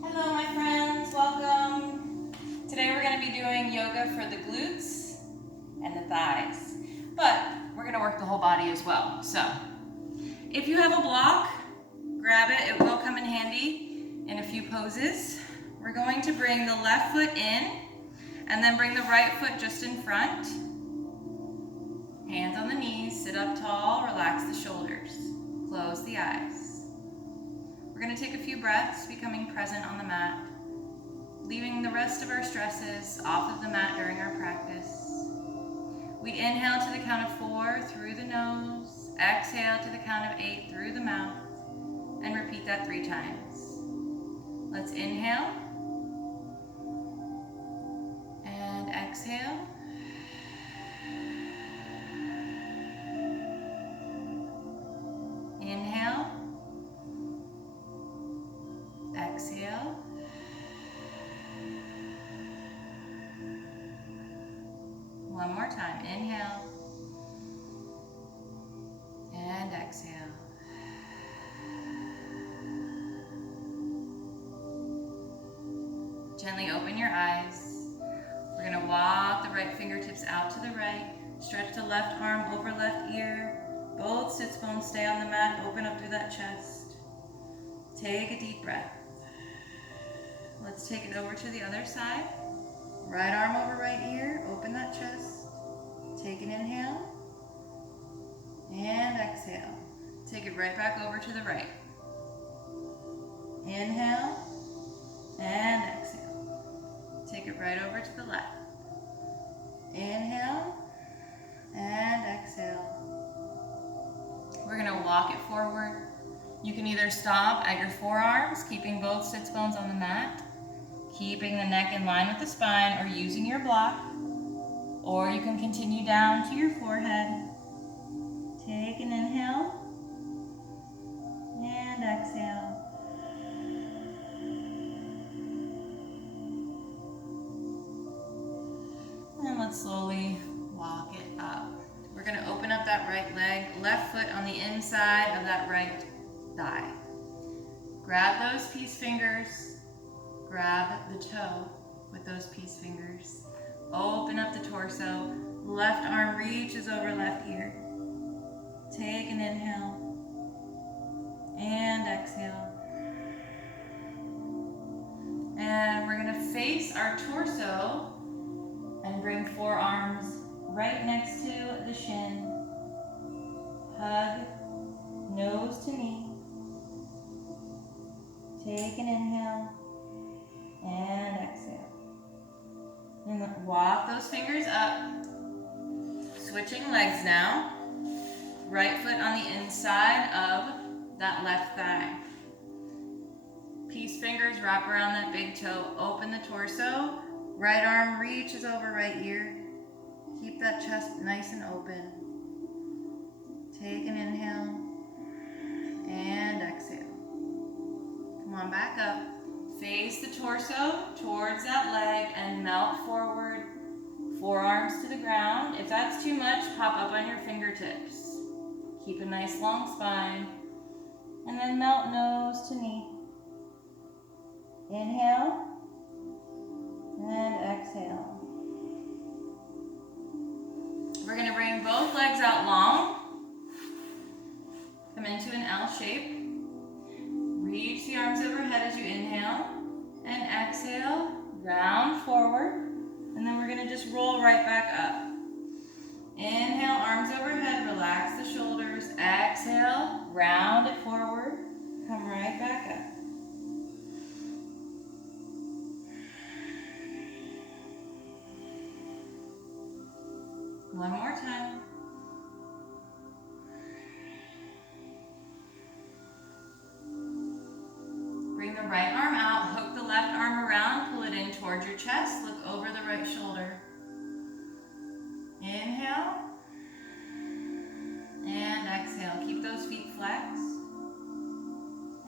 Hello my friends, welcome. Today we're going to be doing yoga for the glutes and the thighs, but we're going to work the whole body as well. So if you have a block, grab it. It will come in handy in a few poses. We're going to bring the left foot in and then bring the right foot just in front. Hands on the knees, sit up tall, relax the shoulders, close the eyes. We're going to take a few breaths, becoming present on the mat, leaving the rest of our stresses off of the mat during our practice. We inhale to the count of 4 through the nose, exhale to the count of 8 through the mouth, and repeat that 3 times. Let's inhale and exhale. Inhale, exhale, one more time. Inhale and exhale. Gently open your eyes. We're going to walk the right fingertips out to the right. Stretch the left arm over left ear. Both sits bones stay on the mat. Open up through that chest. Take a deep breath. Let's take it over to the other side. Right arm over right ear. Open that chest. Take an inhale. And exhale. Take it right back over to the right. Inhale. And exhale. Take it right over to the left. Inhale. And exhale. We're going to walk it forward. You can either stop at your forearms, keeping both sits bones on the mat, keeping the neck in line with the spine, or using your block. Or you can continue down to your forehead. Take an inhale and exhale. And let's slowly walk it up. We're going to open up that right leg, left foot on the inside of that right thigh. Grab those peace fingers. Grab the toe with those peace fingers. Open up the torso. Left arm reaches over left ear. Take an inhale and exhale. And we're going to face our torso and bring forearms right next to the shin. Hug nose to knee. Take an inhale and exhale. And walk those fingers up. Switching legs now. Right foot on the inside of that left thigh. Peace fingers wrap around that big toe. Open the torso. Right arm reaches over right ear. Keep that chest nice and open. Take an inhale and exhale. Come on, back up. Face the torso towards that leg and melt forward. Forearms to the ground. If that's too much, pop up on your fingertips. Keep a nice long spine. And then melt nose to knee. Inhale and exhale. We're going to bring both legs out long. Come into an L shape. Reach the arms overhead as you inhale and exhale. Round forward. And then we're going to just roll right back up. Inhale, arms overhead, relax the shoulders. Exhale, round it forward. Come right back up. One more time. Bring the right arm out, hook the left arm around, pull it in towards your chest, look over the right shoulder. Inhale and exhale. Keep those feet flexed.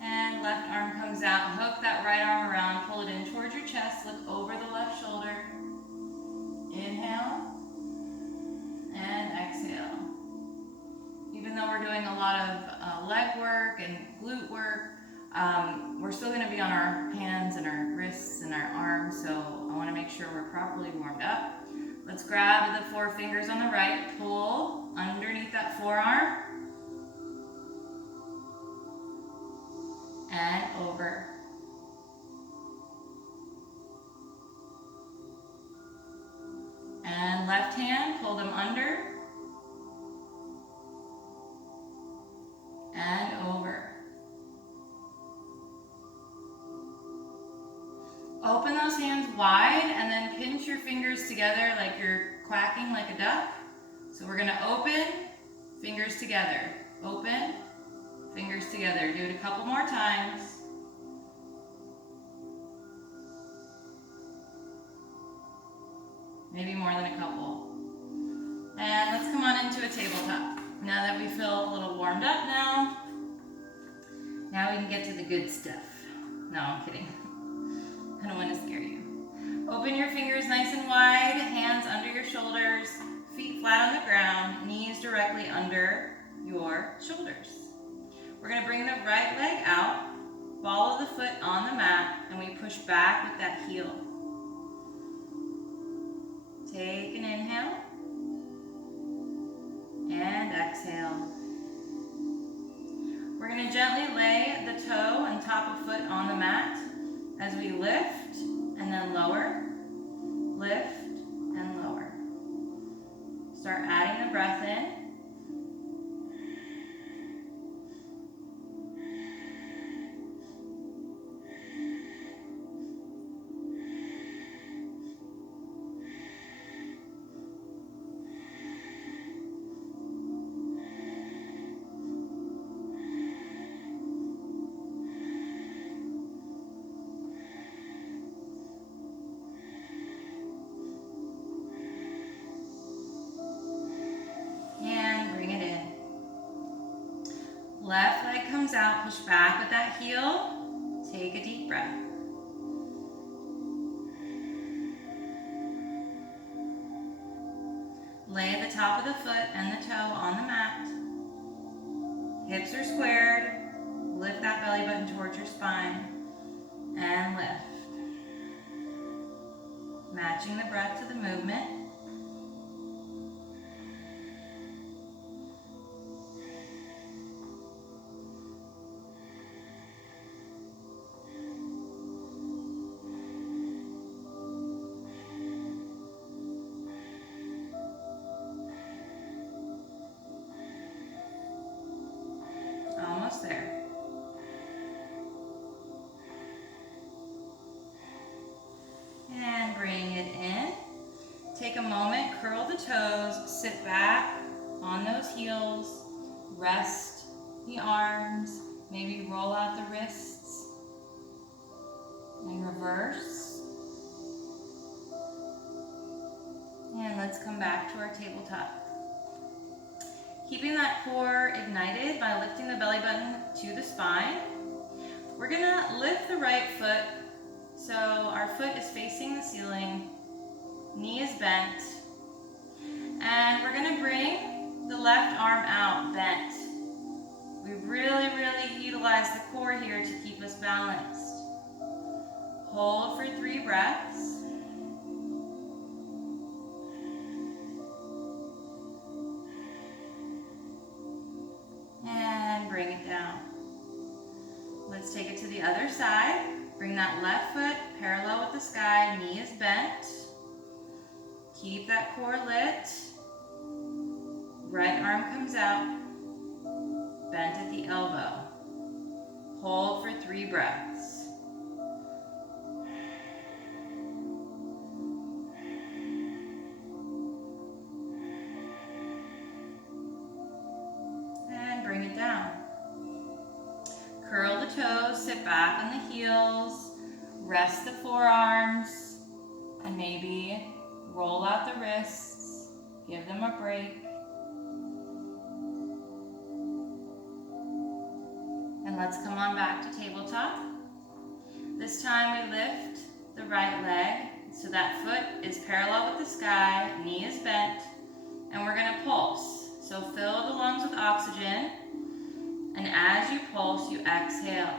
And left arm comes out, hook that right arm around, pull it in towards your chest, look over the left shoulder. Inhale and exhale. Even though we're doing a lot of leg work and glute work, We're still going to be on our hands and our wrists and our arms, so I want to make sure we're properly warmed up. Let's grab the 4 fingers on the right, pull underneath that forearm, and over. And left hand, pull them under, and over. Open those hands wide and then pinch your fingers together like you're quacking like a duck. So we're gonna open, fingers together. Open, fingers together. Do it a couple more times. Maybe more than a couple. And let's come on into a tabletop. Now that we feel a little warmed up now we can get to the good stuff. No, I'm kidding. I don't want to scare you. Open your fingers nice and wide, hands under your shoulders, feet flat on the ground, knees directly under your shoulders. We're going to bring the right leg out, ball of the foot on the mat, and we push back with that heel. Take an inhale and exhale. We're going to gently lay the toe and top of foot on the mat as we lift and then lower, lift and lower. Start adding the breath in. Left leg comes out, push back with that heel. Take a deep breath. Lay the top of the foot and the toe on the mat. Hips are squared. Lift that belly button towards your spine and lift. Matching the breath to the movement. There. And bring it in. Take a moment, curl the toes, sit back on those heels, rest the arms, maybe roll out the wrists, and reverse. And let's come back to our tabletop. Keeping that core ignited by lifting the belly button to the spine. We're gonna lift the right foot so our foot is facing the ceiling, knee is bent, and we're gonna bring the left arm out, bent. We really utilize the core here to keep us balanced. Hold for 3 breaths. Bring it down. Let's take it to the other side. Bring that left foot parallel with the sky, knee is bent. Keep that core lit. Right arm comes out, bent at the elbow. Hold for 3 breaths. And bring it down. Curl the toes, sit back on the heels, rest the forearms, and maybe roll out the wrists, give them a break. And let's come on back to tabletop. This time we lift the right leg so that foot is parallel with the sky, knee is bent, and we're going to pulse. So fill the lungs with oxygen. And as you pulse, you exhale.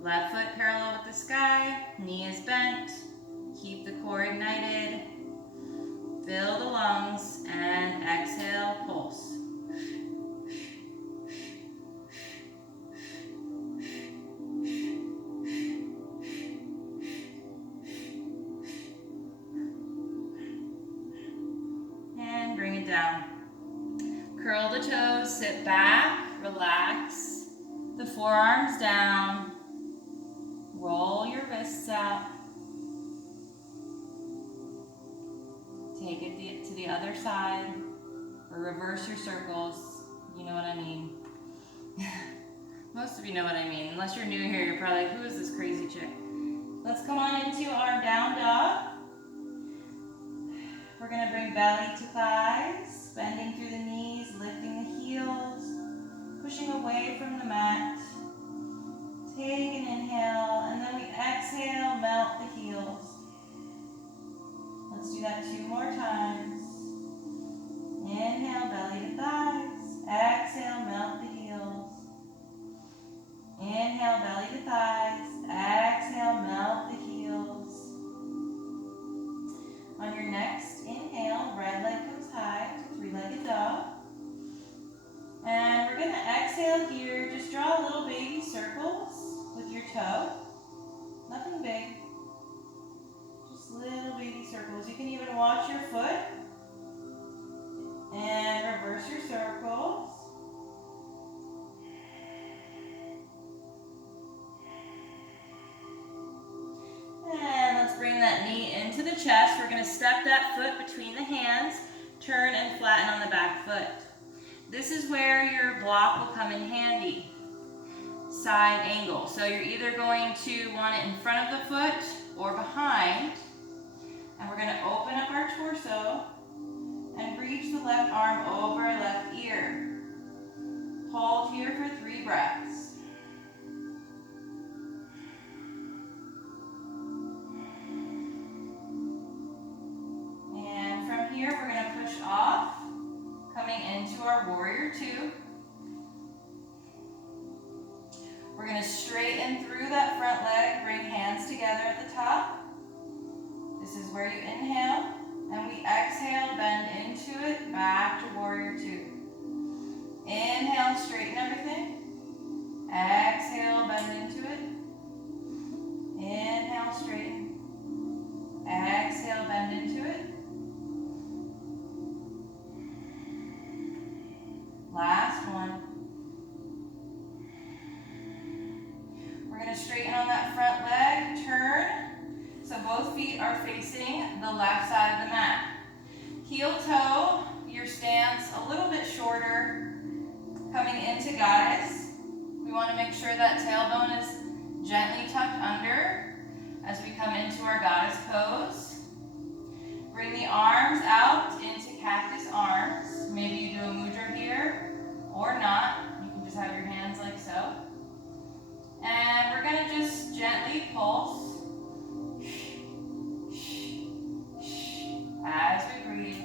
Left foot parallel with the sky, knee is bent. Keep the core ignited. Fill the lungs and exhale, pulse. And bring it down. Curl the toes, sit back, relax. The forearms down. Roll your wrists out. Take it to the other side, or reverse your circles. You know what I mean. Most of you know what I mean. Unless you're new here, you're probably like, who is this crazy chick? Let's come on into our down dog. We're gonna bring belly to thighs, bending through the knees, lifting the heels, pushing away from the mat. Take an inhale, and then we exhale, melt the heels. Let's do that 2 more times. Inhale, belly to thighs. Exhale, melt the heels. Inhale, belly to thighs. Exhale, melt the heels. On your next inhale, right leg comes high to 3-legged dog. And we're going to exhale here. Just draw little baby circles with your toe. Nothing big. Just little baby circles. You can even watch your foot. And reverse your circles. And let's bring that knee into the chest. We're going to step that foot between the hands, turn and flatten on the back foot. This is where your block will come in handy. Side angle. So you're either going to want it in front of the foot or behind. And we're going to open up our torso and reach the left arm over left ear. Hold here for 3 breaths. And from here, we're going to push off, coming into our warrior 2. We're going to straighten through that front leg, bring hands together at the top. This is where you inhale, and we exhale, bend into it, back to warrior 2. Inhale, straighten everything. Exhale, bend into it. Inhale, straighten. Exhale, bend into it. Last one. We're going to straighten on that front leg, turn. So both feet are facing the left side of the mat. Heel toe, your stance a little bit shorter, coming into goddess. We want to make sure that tailbone is gently tucked under as we come into our goddess pose. Bring the arms out into cactus arms. Maybe you do a mudra here or not. You can just have your hands like so. And we're going to just gently pulse as we breathe.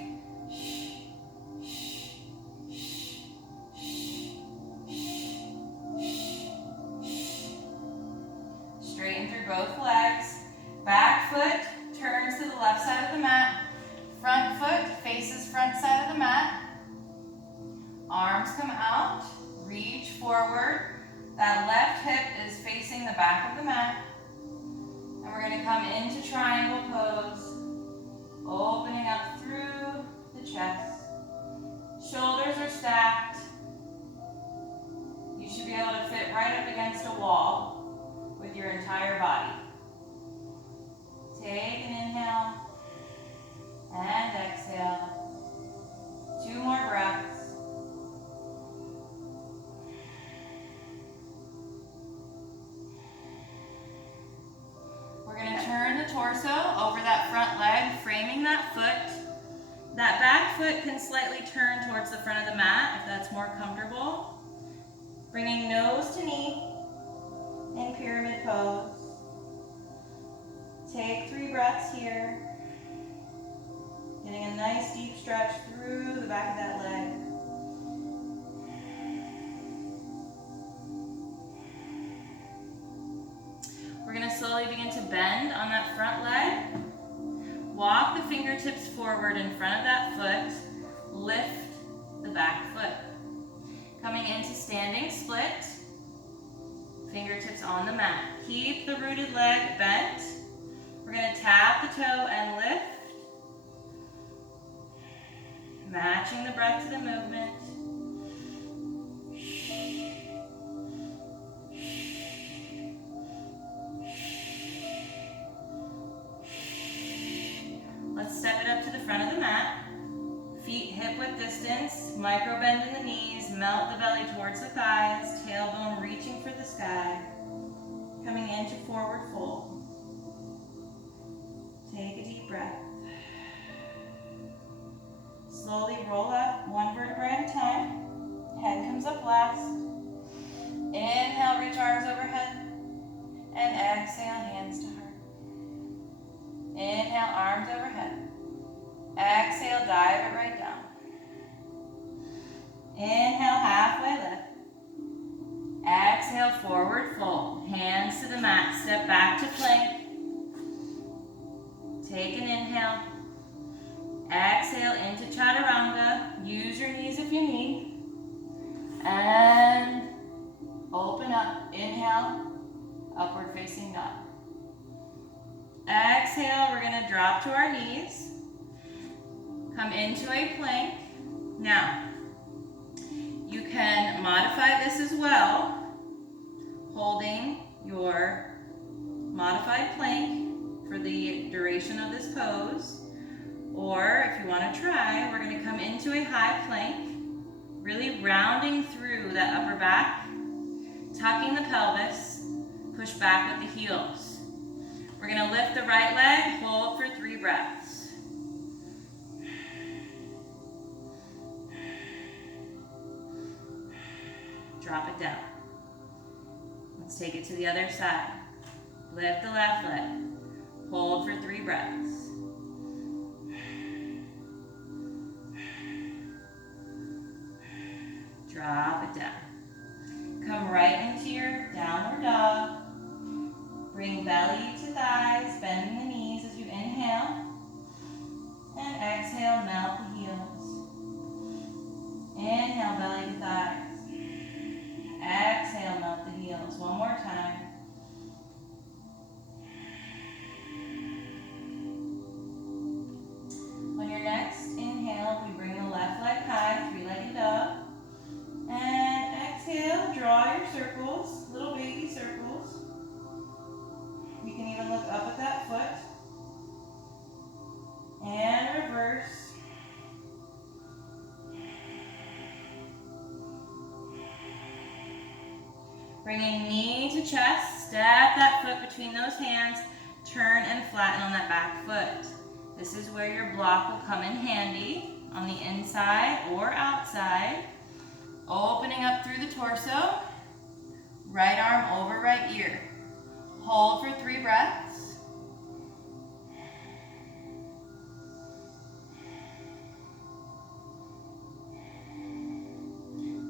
Straighten through both legs. Back foot turns to the left side of the mat. Front foot faces front side of the mat. Arms come out. Reach forward. That left hip is facing the back of the mat. And we're going to come into triangle pose. Opening up through the chest. Shoulders are stacked. You should be able to fit right up against a wall with your entire body. Take an inhale and exhale. 2 more breaths. We're going to turn the torso over that front leg, framing that foot. That back foot can slightly turn towards the front of the mat if that's more comfortable. Bringing nose to knee in pyramid pose. Take 3 breaths here. Getting a nice deep stretch through the back of that leg. slowly begin to bend on that front leg. Walk the fingertips forward in front of that foot. Lift the back foot. Coming into standing split. Fingertips on the mat. Keep the rooted leg bent. We're going to tap the toe and lift. Matching the breath to the movement. Let's step it up to the front of the mat. Feet hip-width distance, micro bend in the knees, melt the belly towards the thighs, tailbone reaching for the sky. Coming into forward fold. Take a deep breath. Slowly roll up, one vertebra at a time. Head comes up last. Inhale, reach arms overhead. And exhale, hands to heart. Inhale, arms overhead. Exhale, dive it right down. Inhale, halfway lift. Exhale, forward fold. Hands to the mat, step back to plank. Take an inhale. Exhale into chaturanga. Use your knees if you need. And open up. Inhale, upward facing dog. Exhale, we're going to drop to our knees. Come into a plank. Now, you can modify this as well, holding your modified plank for the duration of this pose. Or if you want to try, we're going to come into a high plank, really rounding through that upper back, tucking the pelvis, push back with the heels. We're going to lift the right leg, hold for 3 breaths. Drop it down. Let's take it to the other side. Lift the left leg. Hold for 3 breaths. Drop it down. Come right into your downward dog. Bring belly to thighs, bending the knees as you inhale. And exhale, melt the heels. Inhale, belly to thighs. Exhale, melt the heels. One more time. On your next inhale, we bring the left leg high, 3-legged dog. And exhale, draw your circles, little baby circles. You can even look up at that foot. And reverse. Bringing knee to chest, step that foot between those hands, turn and flatten on that back foot. This is where your block will come in handy, on the inside or outside. Opening up through the torso, right arm over right ear. Hold for 3 breaths.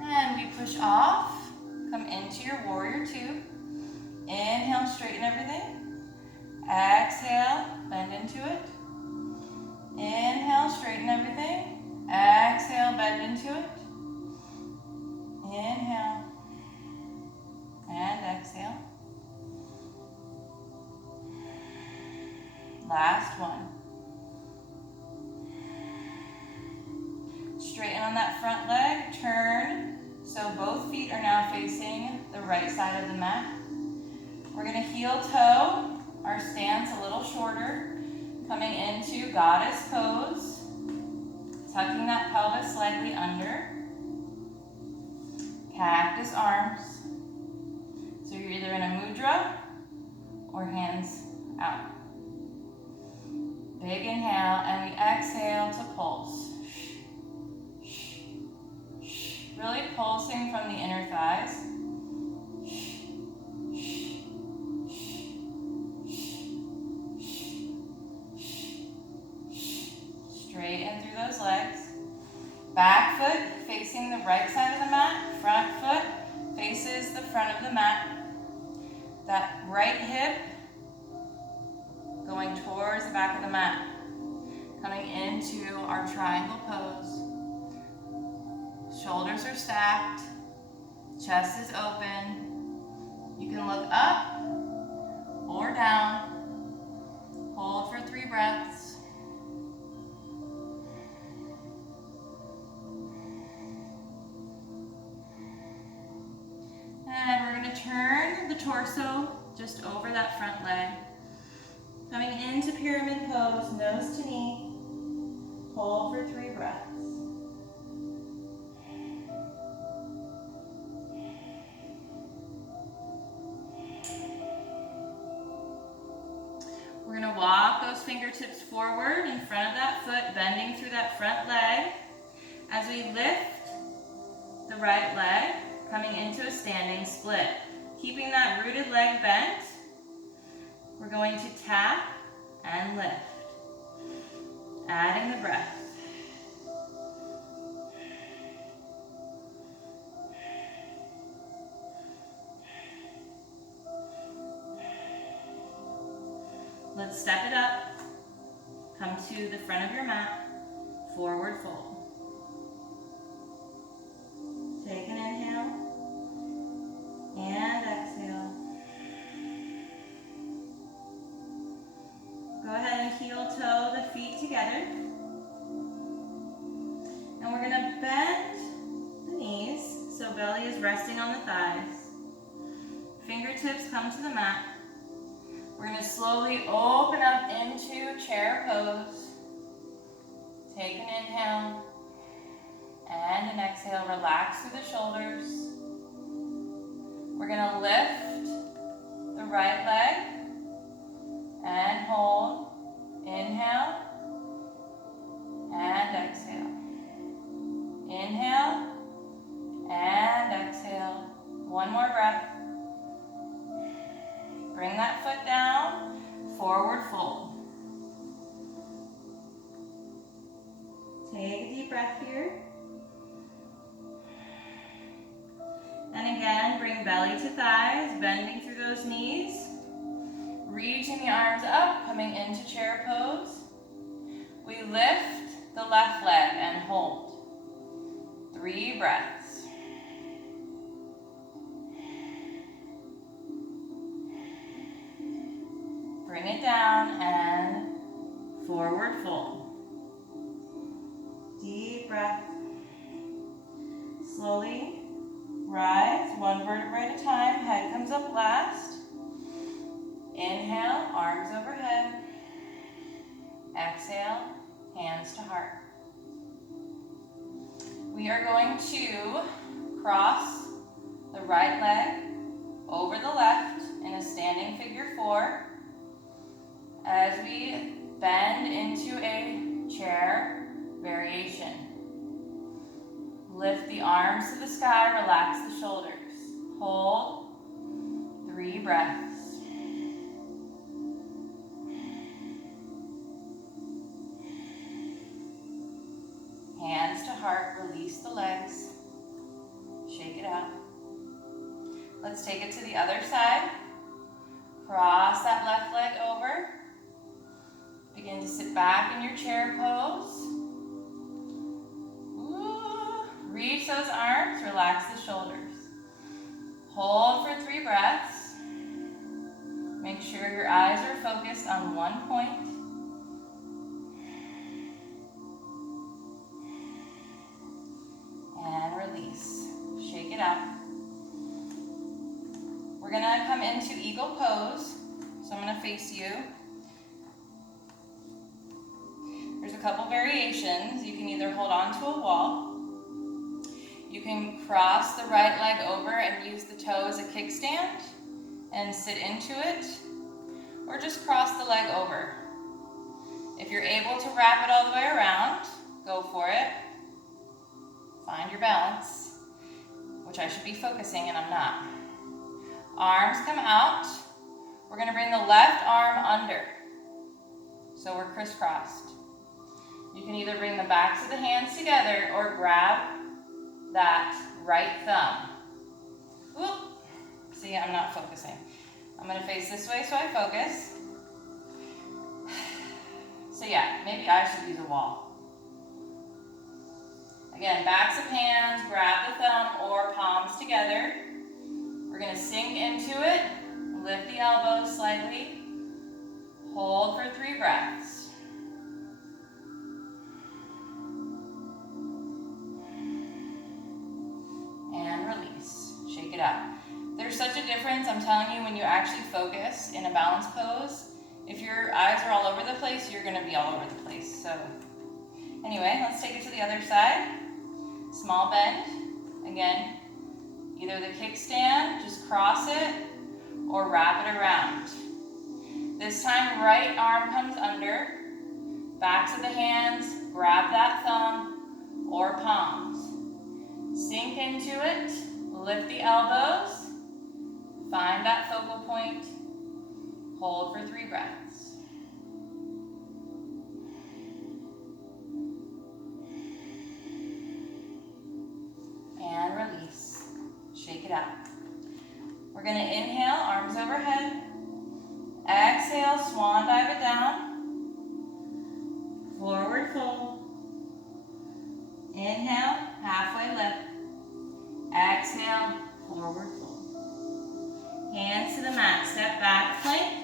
And we push off. Come into your warrior 2. Inhale, straighten everything. Exhale, bend into it. Inhale, straighten everything. Exhale, bend into it. Inhale. And exhale. Last one. Straighten on that front leg, turn. So both feet are now facing the right side of the mat. We're going to heel toe our stance a little shorter, coming into goddess pose, tucking that pelvis slightly under, cactus arms. So you're either in a mudra or hands out. Big inhale, and we exhale to pulse. Really pulsing from the inner thighs. Straighten through those legs. Back foot facing the right side of the mat. Front foot faces the front of the mat. That right hip going towards the back of the mat. Coming into our triangle pose. Shoulders are stacked, chest is open. You can look up or down. Hold for 3 breaths. And we're going to turn the torso just over that front leg. Coming into pyramid pose, nose to knee. Hold for 3 breaths. We're going to walk those fingertips forward in front of that foot, bending through that front leg. As we lift the right leg, coming into a standing split. Keeping that rooted leg bent, we're going to tap and lift. Adding the breath. Let's step it up. Come to the front of your mat. Forward fold. Take an inhale. And exhale. Go ahead and heel toe the feet together. And we're going to bend the knees so belly is resting on the thighs. Fingertips come to the mat. We're going to slowly open up into chair pose. Take an inhale and an exhale. Relax through the shoulders. We're going to lift the right leg and hold. Inhale and exhale. Inhale and exhale. One more breath. Bring that foot down, forward fold. Take a deep breath here. And again, bring belly to thighs, bending through those knees. Reaching the arms up, coming into chair pose. We lift the left leg and hold. 3 breaths. Bring it down and forward fold. Deep breath. Slowly rise, 1 vertebrae at a time. Head comes up last. Inhale, arms overhead. Exhale, hands to heart. We are going to cross the right leg over the left in a standing figure 4. As we bend into a chair variation. Lift the arms to the sky, relax the shoulders. Hold, 3 breaths. Hands to heart, release the legs. Shake it out. Let's take it to the other side. Cross that left leg over. Begin to sit back in your chair pose. Ooh. Reach those arms, relax the shoulders. Hold for 3 breaths. Make sure your eyes are focused on one point. And release. Shake it out. We're going to come into eagle pose. So I'm going to face you. There's a couple variations. You can either hold on to a wall. You can cross the right leg over and use the toe as a kickstand and sit into it. Or just cross the leg over. If you're able to wrap it all the way around, go for it. Find your balance, which I should be focusing and I'm not. Arms come out. We're going to bring the left arm under. So we're crisscrossed. You can either bring the backs of the hands together or grab that right thumb. Whoop. See, I'm not focusing. I'm going to face this way so I focus. So yeah, maybe I should use a wall. Again, backs of hands, grab the thumb or palms together. We're gonna sink into it, lift the elbows slightly, hold for 3 breaths. And release, shake it out. There's such a difference, I'm telling you, when you actually focus in a balance pose. If your eyes are all over the place, you're gonna be all over the place. So anyway, let's take it to the other side. Small bend, again, either the kickstand, just cross it, or wrap it around. This time, right arm comes under, backs of the hands, grab that thumb or palms. Sink into it, lift the elbows, find that focal point, hold for 3 breaths. And release, shake it out. We're gonna inhale, arms overhead. Exhale, swan dive it down. Forward fold. Inhale, halfway lift. Exhale, forward fold. Hands to the mat, step back, plank.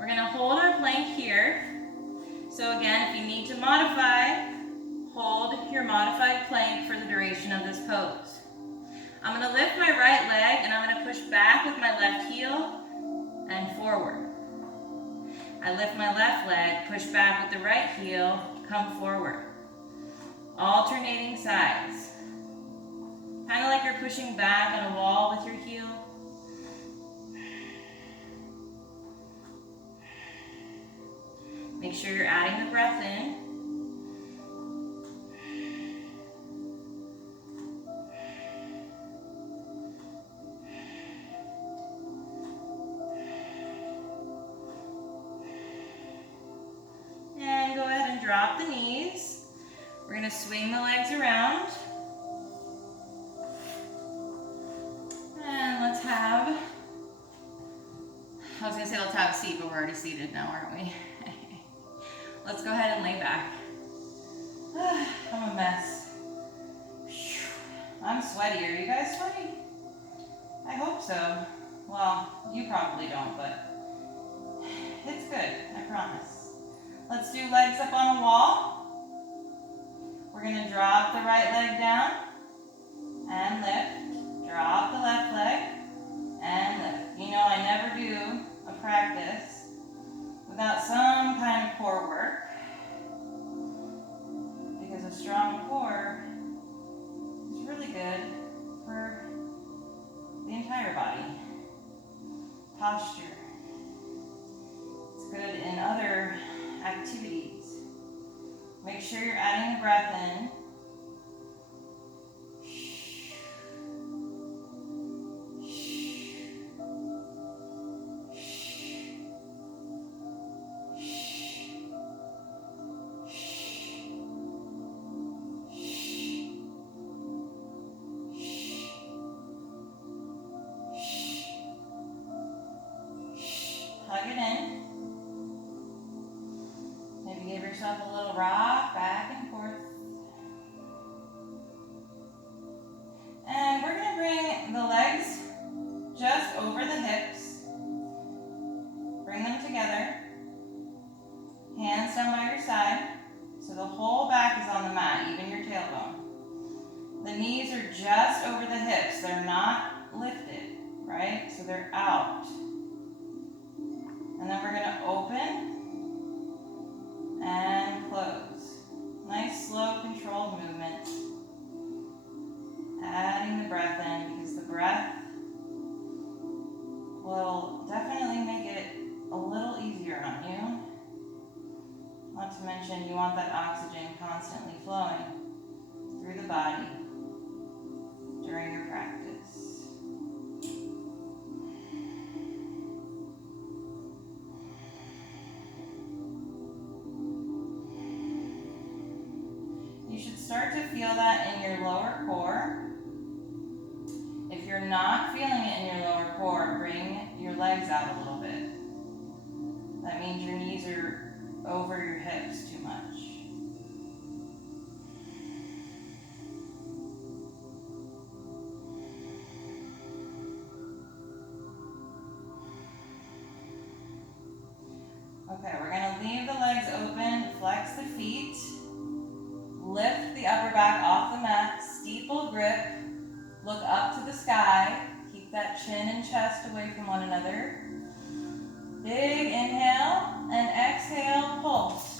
We're gonna hold our plank here. So again, if you need to modify, hold your modified plank for the duration of this pose. I'm gonna lift my right leg and I'm gonna push back with my left heel and forward. I lift my left leg, push back with the right heel, come forward. Alternating sides. Kind of like you're pushing back on a wall with your heel. Make sure you're adding the breath in. And go ahead and drop the knees. We're going to swing the legs around. And let's have a seat, but we're already seated now, aren't we? Let's go ahead and lay back. I'm a mess. I'm sweaty. Are you guys sweaty? I hope so. Well, you probably don't, but it's good, I promise. Let's do legs up on a wall. We're going to drop the right leg down and lift. Drop the left leg and lift. You know, I never do a practice without some kind of core work, because a strong core is really good for the entire body. Posture. It's good in other activities. Make sure you're adding the breath in. Hug it in. Maybe give yourself a little rock back and forth. And we're going to bring the legs just over the hips. Bring them together. Hands down by your side. So the whole back is on the mat, even your tailbone. The knees are just over the hips. They're not lifted, right? So they're out. And then we're going to open and close. Nice, slow, controlled movement. Adding the breath in, because the breath will definitely make it a little easier on you. Not to mention, you want that oxygen constantly flowing through the body during your practice. You should start to feel that in your lower core. If you're not feeling it in your lower core, bring your legs out a little bit. That means your knees are over your hips too much. Okay, we're gonna leave the legs open, flex the feet, lift the upper back off the mat, steeple grip, look up to the sky, keep that chin and chest away from one another. Big inhale and exhale, pulse.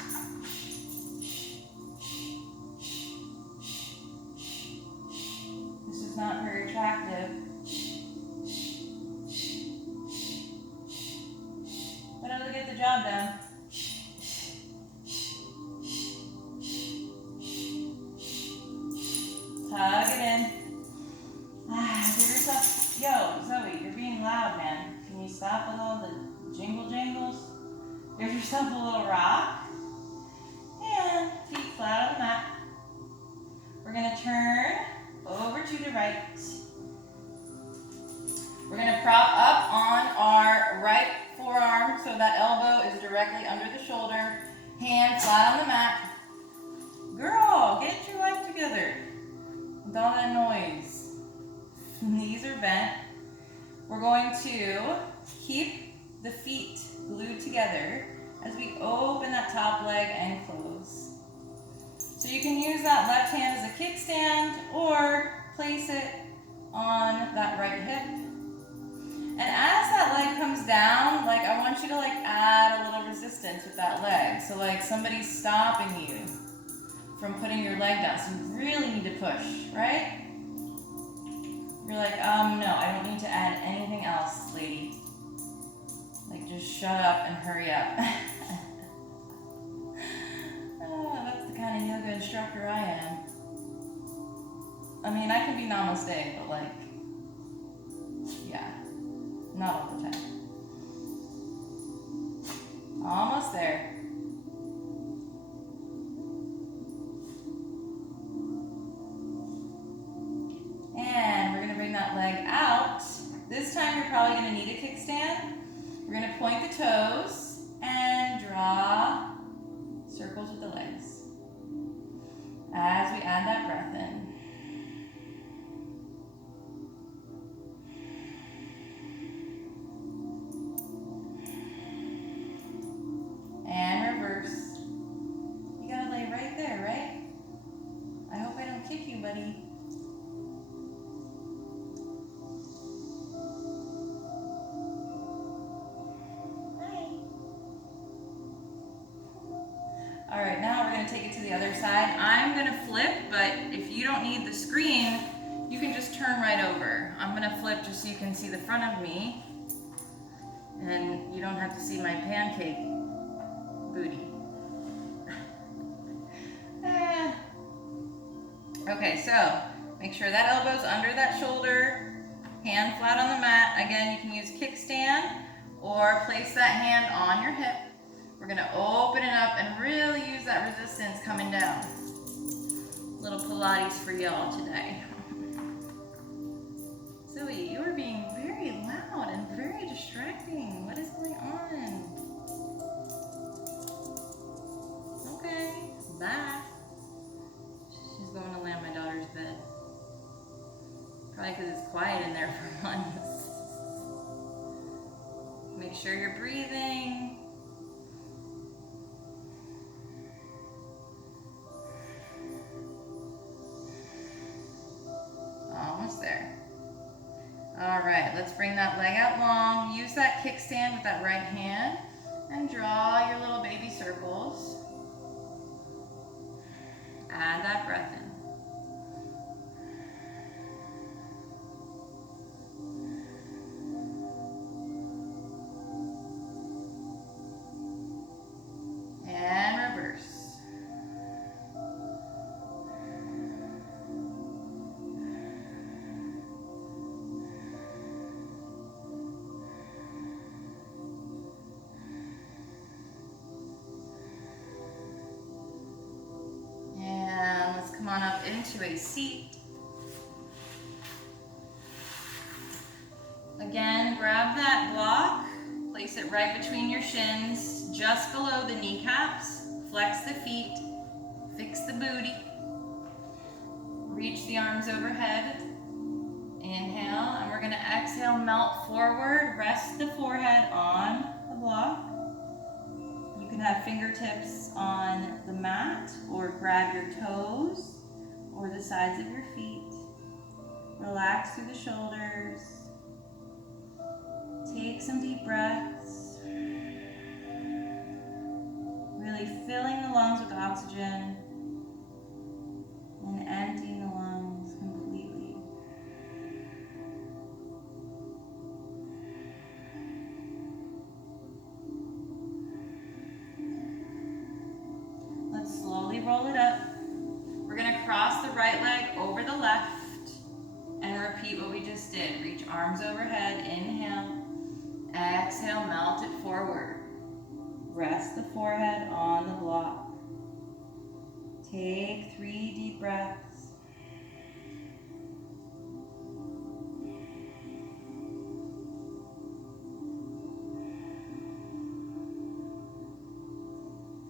This is not very attractive, but it'll get the job done. Tug it in. Give yourself, yo, Zoe, you're being loud, man. Can you stop with all the jingle jangles? Give yourself a little rock. And feet flat on the mat. We're gonna turn over to the right. We're gonna prop up on our right forearm so that elbow is directly under the shoulder. Hand flat on the mat. Girl, get your life together. With all that noise. Knees are bent. We're going to keep the feet glued together as we open that top leg and close. So you can use that left hand as a kickstand or place it on that right hip. And as that leg comes down, like I want you to like add a little resistance with that leg. So like somebody's stopping you from putting your leg down. So you really need to push, right? You're like, no, I don't need to add anything else, lady. Like just shut up and hurry up. That's the kind of yoga instructor I am. I mean, I can be namaste, but like, yeah, not all the time. Almost there. And we're gonna bring that leg out. This time you're probably gonna need a kickstand. We're gonna point the toes and draw circles with the legs as we add that breath in. And reverse. You gotta lay right there, right? I hope I don't kick you, buddy. All right, now we're gonna take it to the other side. I'm gonna flip, but if you don't need the screen, you can just turn right over. I'm gonna flip just so you can see the front of me, and you don't have to see my pancake booty. Okay, so make sure that elbow's under that shoulder, hand flat on the mat. Again, you can use kickstand or place that hand on your hip. We're gonna open it up and really use that resistance coming down. Little Pilates for y'all today. Zoe, you are being very loud and very distracting. What is going on? Okay, bye. She's going to lay on my daughter's bed. Probably because it's quiet in there for once. Make sure you're breathing. Almost there. All right, let's bring that leg out long. Use that kickstand with that right hand and draw your little baby circles. Add that breath in. And reverse. Come on up into a seat. Again, grab that block, place it right between your shins. just below the kneecaps. Flex the feet, fix the booty. Reach the arms overhead. Inhale, and we're gonna exhale, melt forward, rest the forehead on the block. You can have fingertips on the mat or grab your toes or the sides of your feet. Relax through the shoulders. Take some deep breaths. Really filling the lungs with oxygen and emptying the lungs completely. Let's slowly roll it up. We're going to cross the right leg over the left and repeat what we just did. Reach arms overhead, inhale. Exhale, melt it forward. Rest the forehead on the block. Take 3 deep breaths.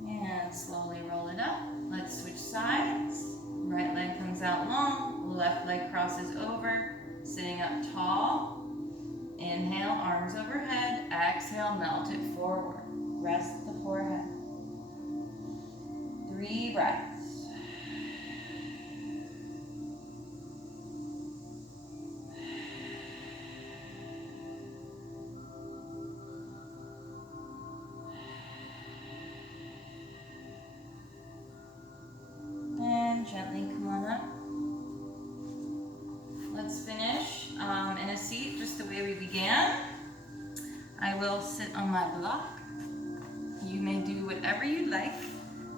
And slowly roll it up. Let's switch sides. Right leg comes out long, left leg crosses over, sitting up tall. Inhale, arms overhead. Exhale, melt it forward. Rest the forehead. 3 breaths. And gently come on up. Let's finish in a seat just the way we began. I will sit on my block. You may do whatever you'd like.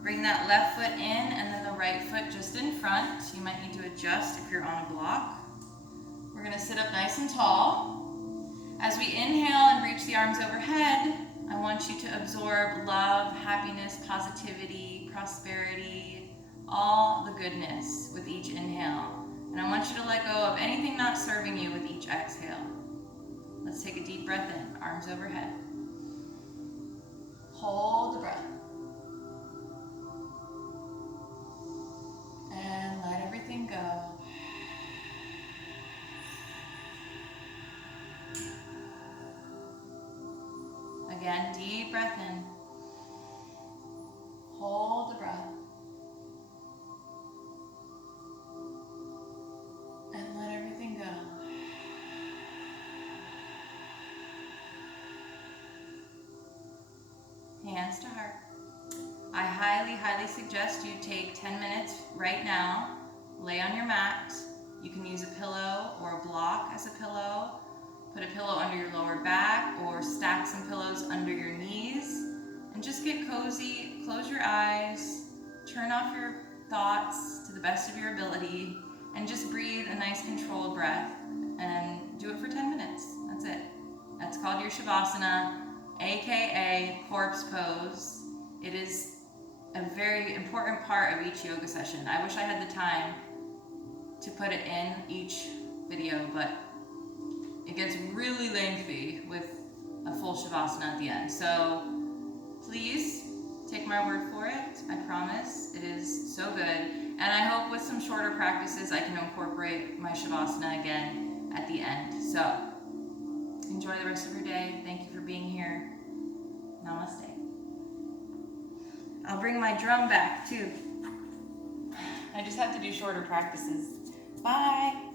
Bring that left foot in and then the right foot just in front. You might need to adjust if you're on a block. We're going to sit up nice and tall. As we inhale and reach the arms overhead, I want you to absorb love, happiness, positivity, prosperity, all the goodness with each inhale. And I want you to let go of anything not serving you with each exhale. Let's take a deep breath in, arms overhead. Hold the breath. And let everything go. Again, deep breath in. Hold the breath. And let everything go. Hands to heart. I highly suggest you take 10 minutes right now. Lay on your mat. You can use a pillow or a block as a pillow. Put a pillow under your lower back or stack some pillows under your knees. And just get cozy, close your eyes, turn off your thoughts to the best of your ability, and just breathe a nice controlled breath and do it for 10 minutes. That's it. That's called your Shavasana, aka corpse pose. It is a very important part of each yoga session. I wish I had the time to put it in each video, but it gets really lengthy with a full Shavasana at the end. So please take my word for it. I promise. It is so good. And I hope with some shorter practices I can incorporate my Shavasana again at the end. So enjoy the rest of your day. Thank you for being here. Namaste. I'll bring my drum back too. I just have to do shorter practices. Bye.